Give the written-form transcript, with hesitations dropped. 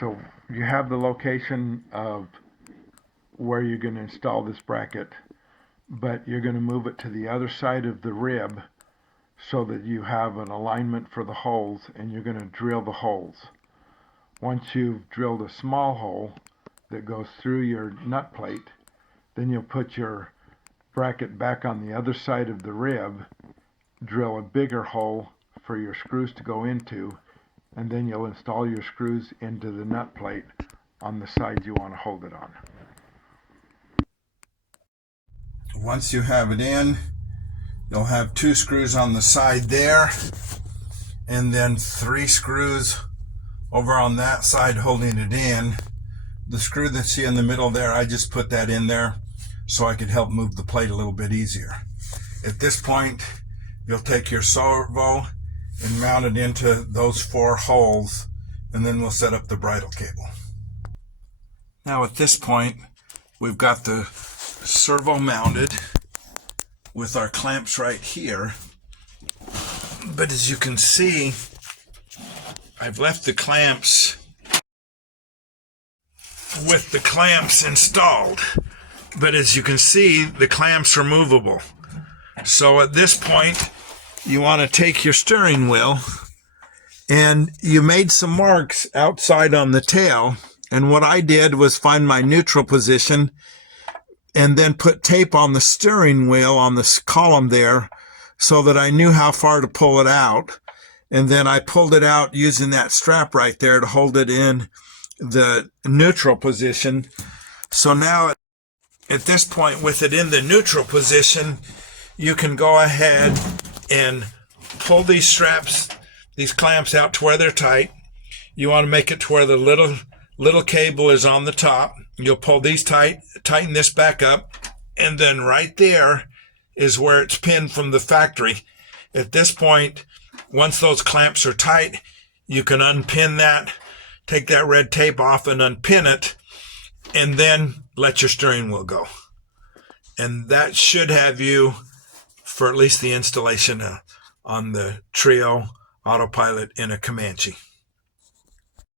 So you have the location of where you're going to install this bracket, but you're going to move it to the other side of the rib so that you have an alignment for the holes, and you're going to drill the holes. Once you've drilled a small hole that goes through your nut plate, then you'll put your bracket back on the other side of the rib, drill a bigger hole for your screws to go into, and then you'll install your screws into the nut plate on the side you want to hold it on. Once you have it in, you'll have 2 screws on the side there, and then 3 screws over on that side holding it in. The screw that's in the middle there, I just put that in there so I could help move the plate a little bit easier. At this point, you'll take your servo and mount it into those 4 holes, and then we'll set up the bridle cable. Now at this point, we've got the servo mounted with our clamps right here, but as you can see, I've left the clamps with the clamps installed, but as you can see, the clamps are movable. So at this point, you want to take your steering wheel, and you made some marks outside on the tail, and what I did was find my neutral position and then put tape on the steering wheel on this column there so that I knew how far to pull it out. And then I pulled it out using that strap right there to hold it in the neutral position. So now at this point, with it in the neutral position, you can go ahead and pull these straps, these clamps out to where they're tight. You want to make it to where the little cable is on the top. You'll pull these tight, tighten this back up, and then right there is where it's pinned from the factory. At this point, once those clamps are tight, you can unpin that, take that red tape off and unpin it, and then let your steering wheel go. And that should have you for at least the installation on the Trio Autopilot in a Comanche.